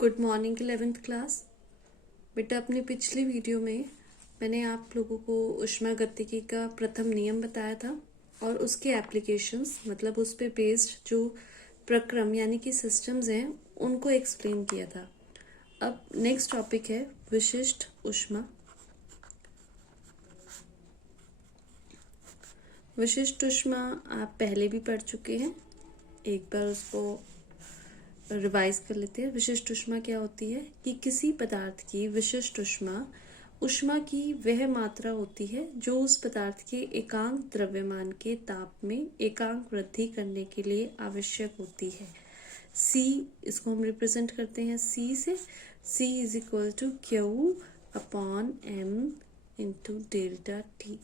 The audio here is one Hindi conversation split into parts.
Good morning 11th class. बेटा, अपनी पिछली वीडियो में मैंने आप लोगों को ऊष्मागतिकी का प्रथम नियम बताया था और उसके एप्लीकेशंस मतलब उस पे बेस्ड जो प्रक्रम यानी कि सिस्टम्स हैं उनको एक्सप्लेन किया था। अब नेक्स्ट टॉपिक है विशिष्ट ऊष्मा। विशिष्ट ऊष्मा आप पहले भी पढ़ चुके हैं, एक बार उसको रिवाइज कर लेते हैं। विशिष्ट ऊष्मा क्या होती है कि किसी पदार्थ की विशिष्ट ऊष्मा ऊष्मा की वह मात्रा होती है जो उस पदार्थ के एकांक द्रव्यमान के ताप में एकांक वृद्धि करने के लिए आवश्यक होती है। C इसको हम रिप्रेजेंट करते हैं C से। C is equal to Q upon M into delta T.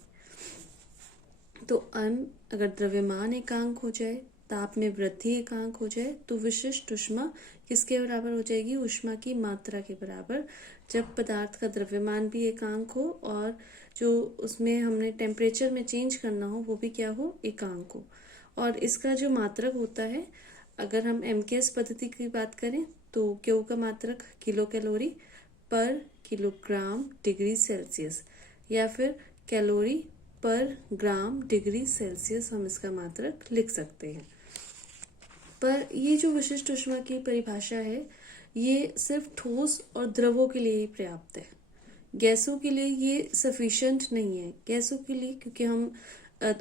तो अगर द्रव्यमान एकांक हो जाए, ताप में वृद्धि एकांक हो जाए, तो विशिष्ट ऊष्मा किसके बराबर हो जाएगी? ऊष्मा की मात्रा के बराबर। जब पदार्थ का द्रव्यमान भी एकांक हो और जो उसमें हमने टेम्परेचर में चेंज करना हो वो भी क्या हो? एकांक हो। और इसका जो मात्रक होता है, अगर हम एमकेएस पद्धति की बात करें तो क्यू का मात्रक किलो कैलोरी पर किलोग्राम डिग्री सेल्सियस या फिर कैलोरी पर ग्राम डिग्री सेल्सियस हम इसका मात्रक लिख सकते हैं। पर ये जो विशिष्ट ऊष्मा की परिभाषा है ये सिर्फ ठोस और द्रवों के लिए ही पर्याप्त है। गैसों के लिए ये सफिशिएंट नहीं है। गैसों के लिए क्योंकि हम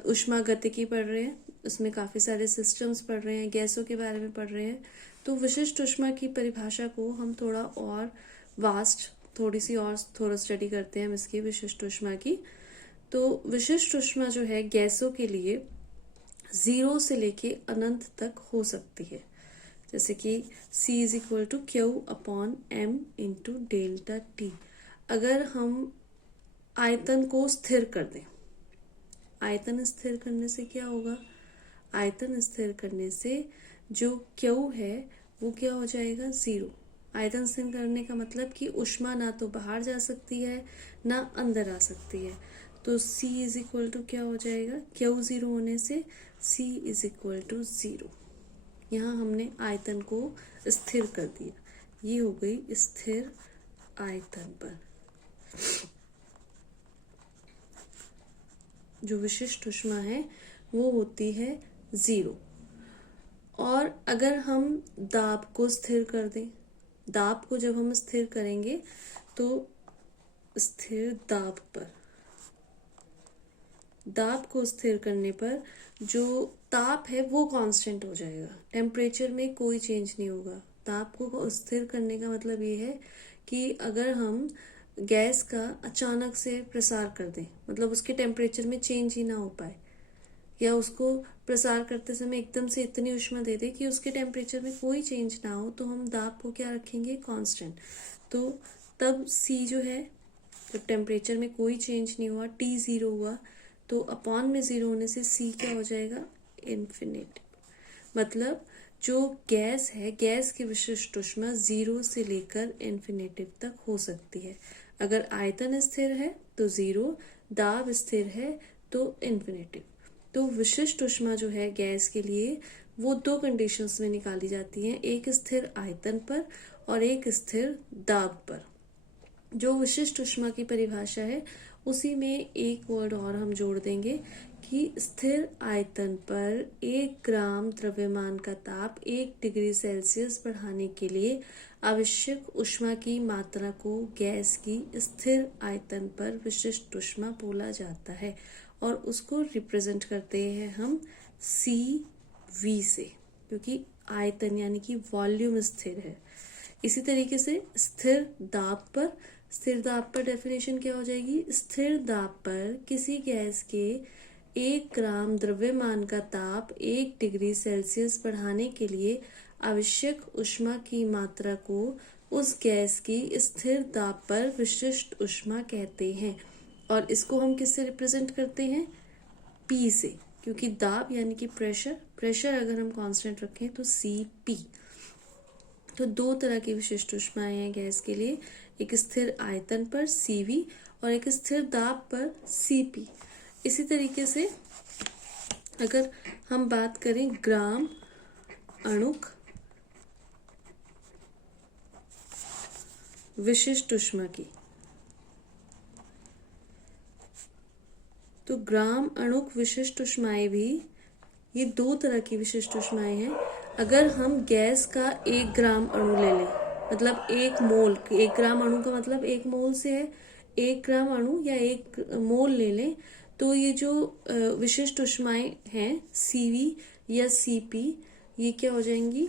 ऊष्मागतिकी पढ़ रहे हैं, उसमें काफ़ी सारे सिस्टम्स पढ़ रहे हैं, गैसों के बारे में पढ़ रहे हैं, तो विशिष्ट ऊष्मा की परिभाषा को हम थोड़ा और वास्ट थोड़ा स्टडी करते हैं हम इसकी विशिष्ट ऊष्मा की। तो विशिष्ट ऊष्मा जो है गैसों के लिए 0 से लेके अनंत तक हो सकती है। जैसे कि C is equal to Q upon M into delta T. अगर हम आयतन को स्थिर कर दें, आयतन स्थिर करने से क्या होगा? आयतन स्थिर करने से जो क्यू है वो क्या हो जाएगा? 0। आयतन स्थिर करने का मतलब कि ऊष्मा ना तो बाहर जा सकती है ना अंदर आ सकती है। तो C इज इक्वल टू क्या हो जाएगा? क्यू 0 होने से C इज इक्वल टू 0। यहाँ हमने आयतन को स्थिर कर दिया। ये हो गई स्थिर आयतन पर। जो विशिष्ट ऊष्मा है वो होती है 0। और अगर हम दाब को स्थिर कर दें, दाब को जब हम स्थिर करेंगे तो स्थिर दाब पर, दाब को स्थिर करने पर जो ताप है वो कांस्टेंट हो जाएगा, टेम्परेचर में कोई चेंज नहीं होगा। ताप को स्थिर करने का मतलब ये है कि अगर हम गैस का अचानक से प्रसार कर दें, मतलब उसके टेम्परेचर में चेंज ही ना हो पाए, या उसको प्रसार करते समय एकदम से इतनी ऊष्मा दे दे कि उसके टेम्परेचर में कोई चेंज ना हो, तो हम दाब को क्या रखेंगे? कांस्टेंट। तो तब C जो है, जब टेम्परेचर में कोई चेंज नहीं हुआ, T 0 हुआ, तो अपॉन में 0 होने से C क्या हो जाएगा? इन्फिनिट। मतलब जो गैस है, गैस की विशिष्ट ऊष्मा 0 से लेकर इन्फिनेटिव तक हो सकती है। अगर आयतन स्थिर है तो 0, दाब स्थिर है तो इन्फिनेटिव। तो विशिष्ट ऊष्मा जो है गैस के लिए वो 2 कंडीशंस में निकाली जाती हैं, एक स्थिर आयतन पर और एक स्थिर दाब पर। जो विशिष्ट ऊष्मा की परिभाषा है उसी में एक वर्ड और हम जोड़ देंगे कि स्थिर आयतन पर 1 ग्राम द्रव्यमान का ताप 1 डिग्री सेल्सियस बढ़ाने के लिए आवश्यक ऊष्मा की मात्रा को गैस की स्थिर आयतन पर विशिष्ट ऊष्मा बोला जाता है और उसको रिप्रेजेंट करते हैं हम CV से, क्योंकि आयतन यानी कि वॉल्यूम स्थिर है। इसी तरीके से स्थिर दाब पर डेफिनेशन क्या हो जाएगी? स्थिर दाब पर किसी गैस के 1 ग्राम द्रव्यमान का ताप 1 डिग्री सेल्सियस बढ़ाने के लिए आवश्यक ऊष्मा की मात्रा को उस गैस की स्थिर दाब पर विशिष्ट ऊष्मा कहते हैं। और इसको हम किससे रिप्रेजेंट करते हैं? P से, क्योंकि दाब यानी कि प्रेशर अगर हम कांस्टेंट रखें तो CP। तो 2 तरह की विशिष्ट ऊष्माएं हैं गैस के लिए, एक स्थिर आयतन पर CV और एक स्थिर दाब पर CP। इसी तरीके से अगर हम बात करें ग्राम अणुक विशिष्ट ऊष्मा की। तो ग्राम अणुक विशिष्ट ऊष्माएं भी, ये दो तरह की विशिष्ट ऊष्माएं हैं। अगर हम गैस का 1 ग्राम अणु ले लें, मतलब 1 मोल, 1 ग्राम अणु का मतलब 1 मोल से है, 1 ग्राम अणु या 1 मोल ले लें, तो ये जो विशिष्ट ऊष्माएं हैं Cv या Cp, ये क्या हो जाएंगी?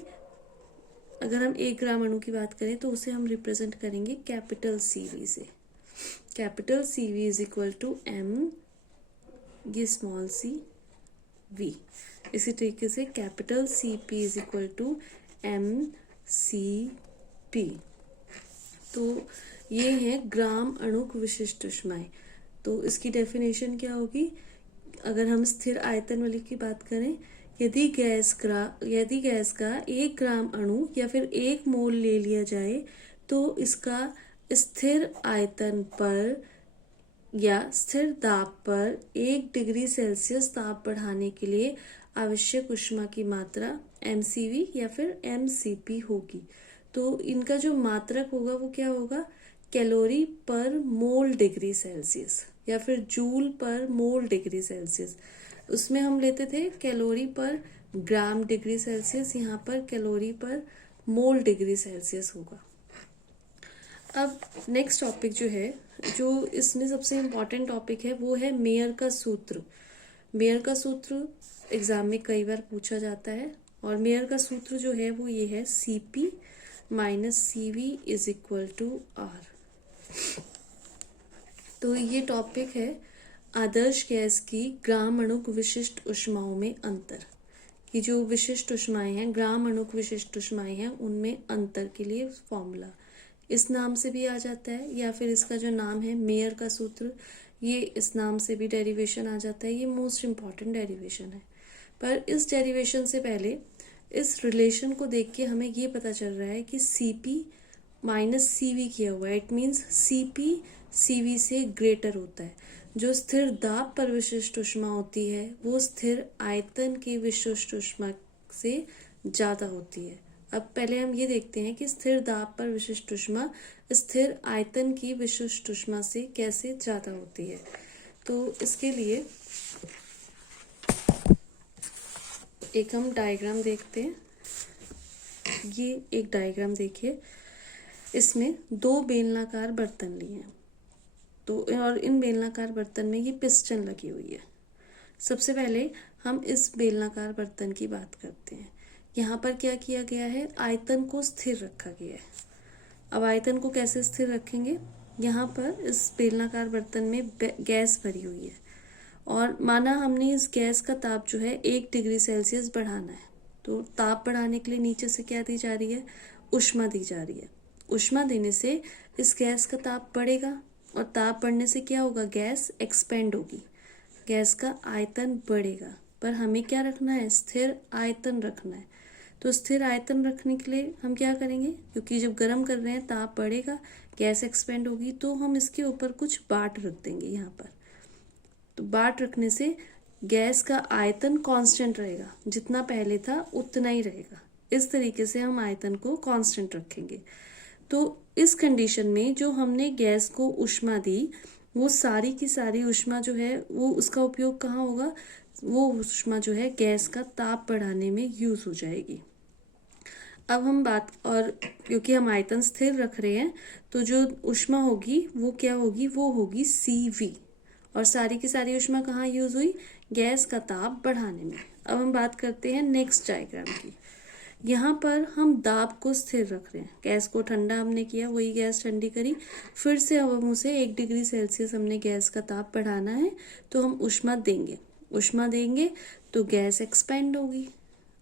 अगर हम 1 ग्राम अणु की बात करें तो उसे हम रिप्रेजेंट करेंगे कैपिटल Cv से। Capital Cv is equal to m, ये स्मॉल c v। इसी तरीके से capital Cp is equal to mCp। तो ये है ग्राम अणुक विशिष्ट ऊष्माएं। तो इसकी डेफिनेशन क्या होगी? अगर हम स्थिर आयतन वाली की बात करें, यदि गैस का 1 ग्राम अणु या फिर 1 मोल ले लिया जाए तो इसका स्थिर आयतन पर या स्थिर दाब पर 1 डिग्री सेल्सियस ताप बढ़ाने के लिए आवश्यक ऊष्मा की मात्रा mCv या फिर mCp होगी। तो इनका जो मात्रक होगा वो क्या होगा? कैलोरी पर मोल डिग्री सेल्सियस या फिर जूल पर मोल डिग्री सेल्सियस। उसमें हम लेते थे कैलोरी पर ग्राम डिग्री सेल्सियस, यहाँ पर कैलोरी पर मोल डिग्री सेल्सियस होगा। अब नेक्स्ट टॉपिक जो है, जो इसमें सबसे इम्पॉर्टेंट टॉपिक है, वो है मेयर का सूत्र। मेयर का सूत्र एग्जाम में कई बार पूछा जाता है, और मेयर का सूत्र जो है वो ये है Cp minus Cv is equal to R। तो ये टॉपिक है आदर्श गैस की ग्राम अणुक विशिष्ट ऊष्माओं में अंतर। ये जो विशिष्ट ऊष्माएं हैं, ग्राम अणुक विशिष्ट ऊष्माएं हैं, उनमें अंतर के लिए फॉर्मूला इस नाम से भी आ जाता है, या फिर इसका जो नाम है मेयर का सूत्र, ये इस नाम से भी डेरिवेशन आ जाता है। ये मोस्ट इम्पॉर्टेंट डेरिवेशन है। पर इस डेरिवेशन से पहले इस रिलेशन को देख के हमें ये पता चल रहा है कि Cp माइनस Cv किया हुआ है। इट मीन्स Cp Cv से ग्रेटर होता है। जो स्थिर दाब पर विशिष्ट ऊष्मा होती है वो स्थिर आयतन की विशिष्ट ऊष्मा से ज्यादा होती है। अब पहले हम ये देखते हैं कि स्थिर दाब पर विशिष्ट ऊष्मा स्थिर आयतन की विशिष्ट ऊष्मा से कैसे ज्यादा होती है। तो इसके लिए एक हम डायग्राम देखते हैं। ये एक डायग्राम देखिए, इसमें 2 बेलनाकार बर्तन लिए हैं। तो और इन बेलनाकार बर्तन में ये पिस्टन लगी हुई है। सबसे पहले हम इस बेलनाकार बर्तन की बात करते हैं। यहाँ पर क्या किया गया है? आयतन को स्थिर रखा गया है। अब आयतन को कैसे स्थिर रखेंगे? यहाँ पर इस बेलनाकार बर्तन में गैस भरी हुई है, और माना हमने इस गैस का ताप जो है 1 डिग्री सेल्सियस बढ़ाना है। तो ताप बढ़ाने के लिए नीचे से क्या दी जा रही है? ऊष्मा दी जा रही है। ऊष्मा देने से इस गैस का ताप बढ़ेगा, और ताप बढ़ने से क्या होगा? गैस एक्सपेंड होगी, गैस का आयतन बढ़ेगा। पर हमें क्या रखना है? स्थिर आयतन रखना है। तो स्थिर आयतन रखने के लिए हम क्या करेंगे? क्योंकि जब गर्म कर रहे हैं ताप बढ़ेगा, गैस एक्सपेंड होगी, तो हम इसके ऊपर कुछ बाट रख देंगे यहाँ पर। तो बाट रखने से गैस का आयतन कांस्टेंट रहेगा, जितना पहले था उतना ही रहेगा। इस तरीके से हम आयतन को कांस्टेंट रखेंगे। तो इस कंडीशन में जो हमने गैस को ऊष्मा दी, वो सारी की सारी ऊष्मा जो है वो उसका उपयोग कहाँ होगा? वो ऊष्मा जो है गैस का ताप बढ़ाने में यूज हो जाएगी। अब हम बात, और क्योंकि हम आयतन स्थिर रख रहे हैं तो जो ऊष्मा होगी वो क्या होगी? वो होगी Cv, और सारी की सारी ऊष्मा कहाँ यूज हुई? गैस का ताप बढ़ाने में। अब हम बात करते हैं नेक्स्ट डायग्राम की। यहाँ पर हम दाब को स्थिर रख रहे हैं। गैस को ठंडा हमने किया, वही गैस ठंडी करी, फिर से अब हम उसे 1 डिग्री सेल्सियस हमने गैस का ताप बढ़ाना है, तो हम ऊष्मा देंगे तो गैस एक्सपेंड होगी।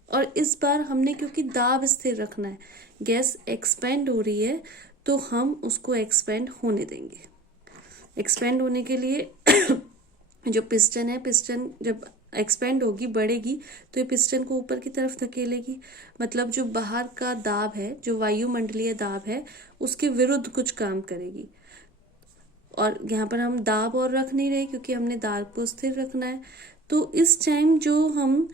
और इस बार हमने क्योंकि दाब स्थिर रखना है, गैस एक्सपेंड हो रही है, तो हम उसको एक्सपेंड होने देंगे। एक्सपेंड होने के लिए जो पिस्टन है, पिस्टन जब एक्सपेंड होगी, बढ़ेगी, तो ये पिस्टन को ऊपर की तरफ धकेलेगी। मतलब जो बाहर का दाब है, जो वायुमंडलीय दाब है, उसके विरुद्ध कुछ काम करेगी। और यहाँ पर हम दाब और रख नहीं रहे क्योंकि हमने दाब को स्थिर रखना है। तो इस टाइम जो हम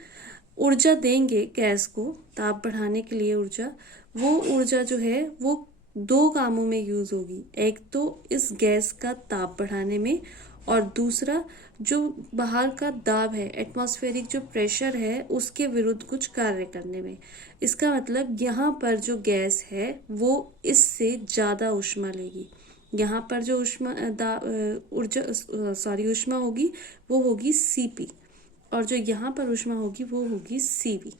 ऊर्जा देंगे गैस को ताप बढ़ाने के लिए, वो ऊर्जा जो है वो दो कामों में यूज होगी। एक तो इस गैस का ताप बढ़ाने में, और दूसरा जो बाहर का दाब है, एटमॉस्फेरिक जो प्रेशर है, उसके विरुद्ध कुछ कार्य करने में। इसका मतलब यहाँ पर जो गैस है वो इससे ज्यादा ऊष्मा लेगी। यहाँ पर जो ऊष्मा होगी वो होगी Cp, और जो यहाँ पर ऊष्मा होगी वो होगी Cv।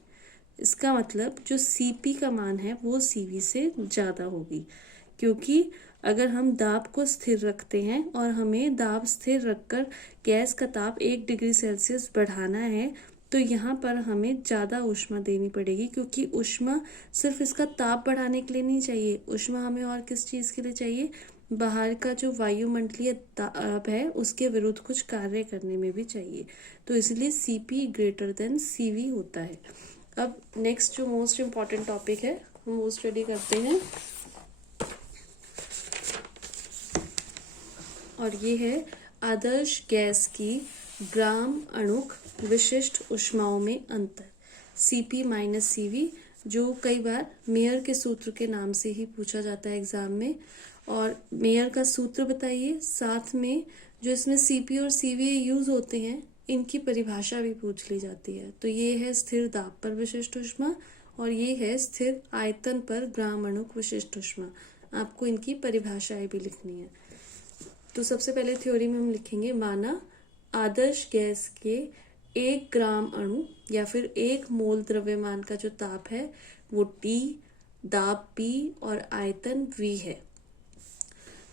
इसका मतलब जो Cp का मान है वो Cv से ज्यादा होगी, क्योंकि अगर हम दाब को स्थिर रखते हैं और हमें दाब स्थिर रखकर गैस का ताप 1 डिग्री सेल्सियस बढ़ाना है, तो यहाँ पर हमें ज्यादा ऊष्मा देनी पड़ेगी, क्योंकि ऊष्मा सिर्फ इसका ताप बढ़ाने के लिए नहीं चाहिए, ऊष्मा हमें और किस चीज के लिए चाहिए, बाहर का जो वायुमंडलीय दाब है उसके विरुद्ध कुछ कार्य करने में भी चाहिए। तो इसलिए Cp ग्रेटर देन Cv होता है। अब नेक्स्ट जो मोस्ट इम्पॉर्टेंट टॉपिक है हम वो स्टडी करते हैं, और ये है आदर्श गैस की ग्राम अणुक विशिष्ट ऊष्माओं में अंतर, Cp माइनस Cv, जो कई बार मेयर के सूत्र के नाम से ही पूछा जाता है एग्जाम में। और मेयर का सूत्र बताइए, साथ में जो इसमें Cp और Cv यूज होते हैं इनकी परिभाषा भी पूछ ली जाती है। तो ये है स्थिर दाब पर विशिष्ट ऊष्मा, और ये है स्थिर आयतन पर ग्राम अणुक विशिष्ट ऊष्मा। आपको इनकी परिभाषाएं भी लिखनी है। तो सबसे पहले थ्योरी में हम लिखेंगे, माना आदर्श गैस के 1 ग्राम अणु या फिर 1 मोल द्रव्यमान का जो ताप है वो T, दाब P और आयतन V है।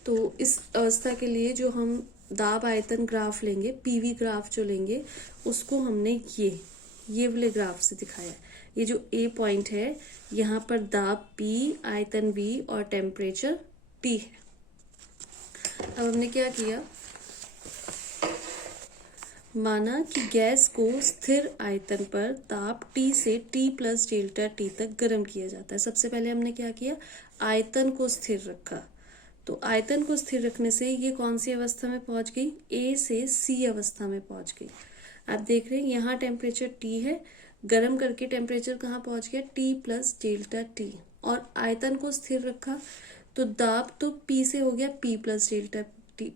तो इस अवस्था के लिए जो हम दाब आयतन ग्राफ लेंगे, पीवी ग्राफ जो लेंगे, उसको हमने ये वाले ग्राफ से दिखाया। ये जो A पॉइंट है, यहाँ पर दाब P, आयतन V और टेम्परेचर T है। अब हमने क्या किया, माना कि गैस को स्थिर आयतन पर ताप T से T प्लस डेल्टा T तक गर्म किया जाता है। सबसे पहले हमने क्या किया, आयतन को स्थिर रखा। तो आयतन को स्थिर रखने से ये कौन सी अवस्था में पहुंच गई, A से C अवस्था में पहुंच गई। आप देख रहे हैं यहाँ टेम्परेचर T है, गर्म करके टेम्परेचर कहाँ पहुंच गया, T प्लस डेल्टा T, और आयतन को स्थिर रखा तो दाब तो P से हो गया P प्लस डेल्टा P,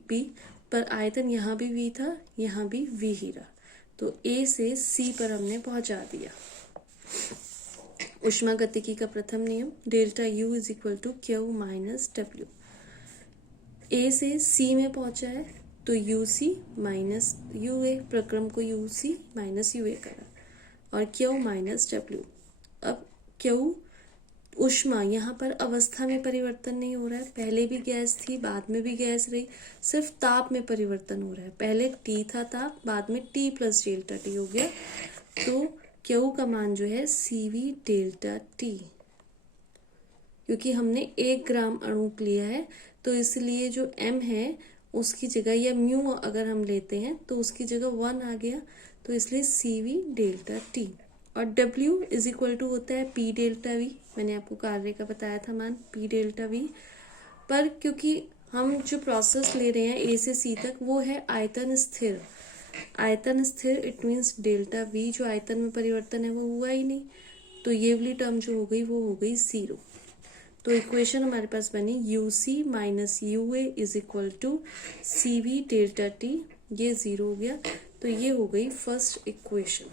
पर आयतन यहाँ भी V था, यहाँ भी V ही रहा। तो A से C पर हमने पहुंचा दिया। ऊष्मागतिकी का प्रथम नियम, delta U is equal to Q minus W। A से C में पहुंचा है तो UC माइनस UA, प्रक्रम को UC माइनस UA करा, और Q माइनस W। अब Q ऊष्मा, यहाँ पर अवस्था में परिवर्तन नहीं हो रहा है, पहले भी गैस थी बाद में भी गैस रही, सिर्फ ताप में परिवर्तन हो रहा है। पहले T था ताप, बाद में T प्लस डेल्टा T हो गया। तो Q का मान जो है Cv डेल्टा T, क्योंकि हमने 1 ग्राम अणु लिया है तो इसलिए जो M है उसकी जगह, या म्यू अगर हम लेते हैं तो उसकी जगह 1 आ गया, तो इसलिए Cv डेल्टा T। और W इज इक्वल टू होता है P डेल्टा V, मैंने आपको कार्य का बताया था मान P डेल्टा V। पर क्योंकि हम जो प्रोसेस ले रहे हैं A से C तक वो है आयतन स्थिर, आयतन स्थिर, इट मीन्स डेल्टा V जो आयतन में परिवर्तन है वो हुआ ही नहीं, तो ये वाली टर्म जो हो गई वो हो गई 0। तो इक्वेशन हमारे पास बनी UC minus UA is equal to CV delta T, ये 0 हो गया, तो ये हो गई फर्स्ट इक्वेशन।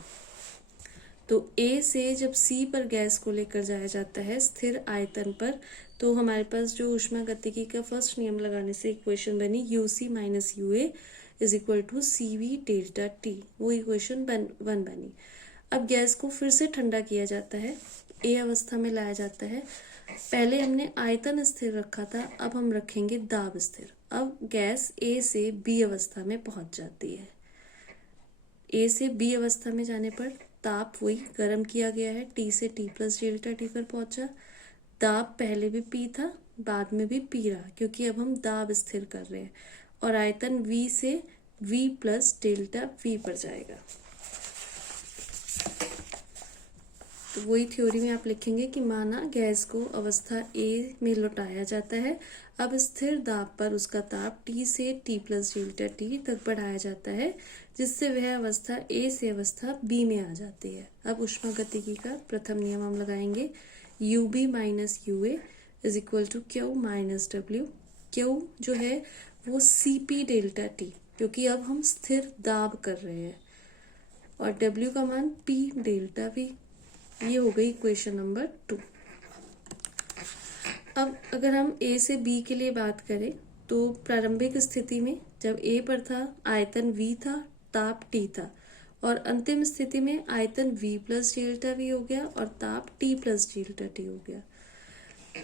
तो A से जब C पर गैस को लेकर जाया जाता है स्थिर आयतन पर, तो हमारे पास जो ऊष्मागतिकी का फर्स्ट नियम लगाने से इक्वेशन बनी UC minus UA is equal to CV delta T, वो इक्वेशन 1 बनी। अब गैस को फिर से ठंडा किया जाता है, A अवस्था में लाया जाता है। पहले हमने आयतन स्थिर रखा था, अब हम रखेंगे दाब स्थिर। अब गैस A से B अवस्था में पहुंच जाती है। A से B अवस्था में जाने पर ताप वही गर्म किया गया है, T से T प्लस डेल्टा T पर पहुंचा। दाब पहले भी P था, बाद में भी P रहा, क्योंकि अब हम दाब स्थिर कर रहे हैं, और आयतन V से V प्लस डेल्टा V पर जाएगा। तो वही थ्योरी में आप लिखेंगे कि माना गैस को अवस्था A में लौटाया जाता है, अब स्थिर दाब पर उसका ताप T से T प्लस डेल्टा T तक बढ़ाया जाता है, जिससे वह अवस्था A से अवस्था B में आ जाती है। अब ऊष्मागतिकी का प्रथम नियम हम लगाएंगे, UB minus UA is equal to Q minus W. Q जो है वो CP डेल्टा टी, क्योंकि अब हम स्थिर दाब कर रहे हैं, और W का मान P डेल्टा V। ये हो गई इक्वेशन नंबर 2। अब अगर हम A से B के लिए बात करें तो प्रारंभिक स्थिति में जब A पर था आयतन V था, ताप T था, और अंतिम स्थिति में आयतन V प्लस डेल्टा V हो गया और ताप T प्लस डेल्टा T हो गया,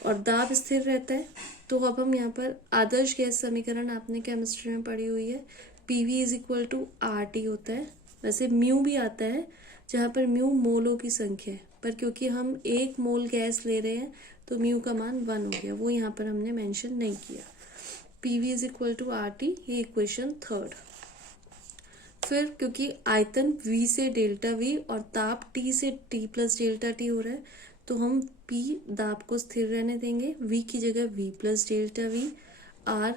और दाब स्थिर रहता है। तो अब हम यहाँ पर आदर्श गैस समीकरण आपने केमिस्ट्री में पढ़ी हुई है, PV is equal to RT होता है। वैसे म्यू भी आता है, जहाँ पर म्यू मोलों की संख्या है, पर क्योंकि हम 1 मोल गैस ले रहे हैं तो म्यू का मान 1 हो गया, वो यहाँ पर हमने मेंशन नहीं किया। PV is equal to RT, ये इक्वेशन 3। फिर क्योंकि आयतन V से डेल्टा V और ताप T से T प्लस डेल्टा T हो रहा है, तो हम P दाब को स्थिर रहने देंगे, V की जगह V plus delta V, R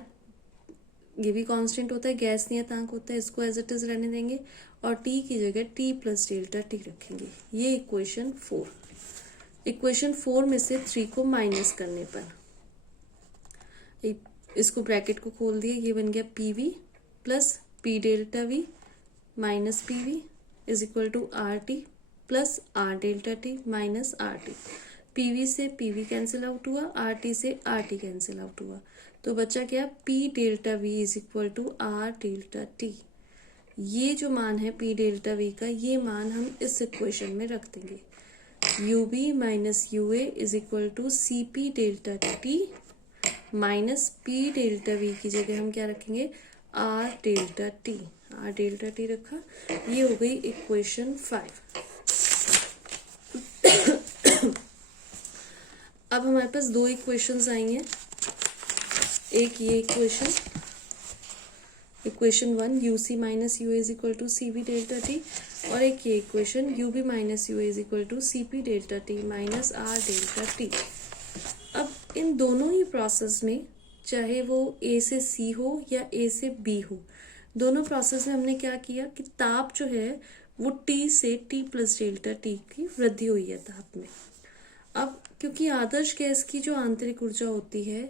ये भी कांस्टेंट होता है, गैस नियतांक होता है, इसको एज इट इज रहने देंगे, और T की जगह T प्लस डेल्टा T रखेंगे। ये इक्वेशन 4। इक्वेशन 4 में से 3 को माइनस करने पर इसको ब्रैकेट को खोल दिए, ये बन गया PV plus P delta V minus PV is equal to RT plus R delta T minus RT। PV से PV कैंसिल आउट हुआ, RT से RT कैंसिल आउट हुआ, तो बचा क्या P delta V is equal to R delta T। ये जो मान है P डेल्टा V का, ये मान हम इस इक्वेशन में रख देंगे। UB minus UA is equal to CP delta T minus P delta V की जगह हम क्या रखेंगे, R delta T। R delta T रखा, ये हो गई इक्वेशन 5। अब हमारे पास 2 इक्वेशंस आई हैं, एक ये equation 1 UC minus UA is equal to CV delta T, और एक ये equation UB minus UA is equal to CP delta T minus R delta T। अब इन दोनों ही प्रोसेस में, चाहे वो A से C हो या A से B हो, दोनों प्रोसेस में हमने क्या किया कि ताप जो है वो T से T प्लस डेल्टा T की वृद्धि हुई है ताप में। अब क्योंकि आदर्श गैस की जो आंतरिक ऊर्जा होती है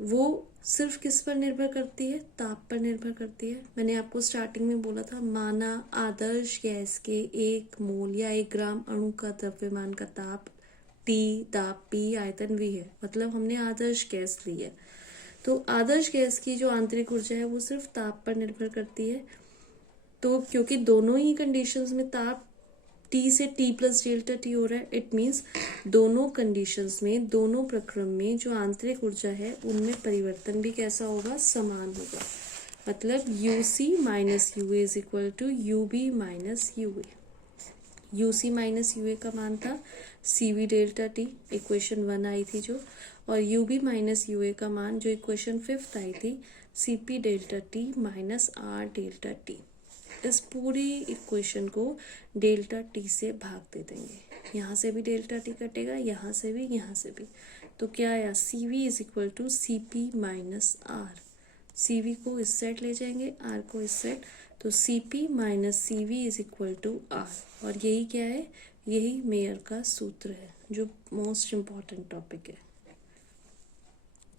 वो सिर्फ किस पर निर्भर करती है, ताप पर निर्भर करती है। मैंने आपको स्टार्टिंग में बोला था, माना आदर्श गैस के 1 मोल या 1 ग्राम अणु का द्रव्यमान का ताप T, दाब P, आयतन V है, मतलब हमने आदर्श गैस ली है। तो आदर्श गैस की जो आंतरिक ऊर्जा है वो सिर्फ ताप पर निर्भर करती है। तो क्योंकि दोनों ही कंडीशंस में ताप T से T प्लस डेल्टा T हो रहा है, इट मीन्स दोनों कंडीशंस में, दोनों प्रक्रम में जो आंतरिक ऊर्जा है उनमें परिवर्तन भी कैसा होगा, समान होगा। मतलब UC minus UA is equal to UB minus UA। UC minus UA का मान था CV डेल्टा T, इक्वेशन 1 आई थी जो, और UB माइनस UA का मान जो इक्वेशन 5 आई थी, CP delta T minus R delta T। इस पूरी इक्वेशन को डेल्टा T से भाग दे देंगे, यहाँ से भी डेल्टा T कटेगा, यहाँ से भी, यहाँ से भी, तो क्या आया, CV is equal to CP minus R। CV को इस साइड ले जाएंगे, R को इस साइड, तो CP minus CV is equal to R। और यही क्या है, यही मेयर का सूत्र है जो मोस्ट इम्पॉर्टेंट टॉपिक है।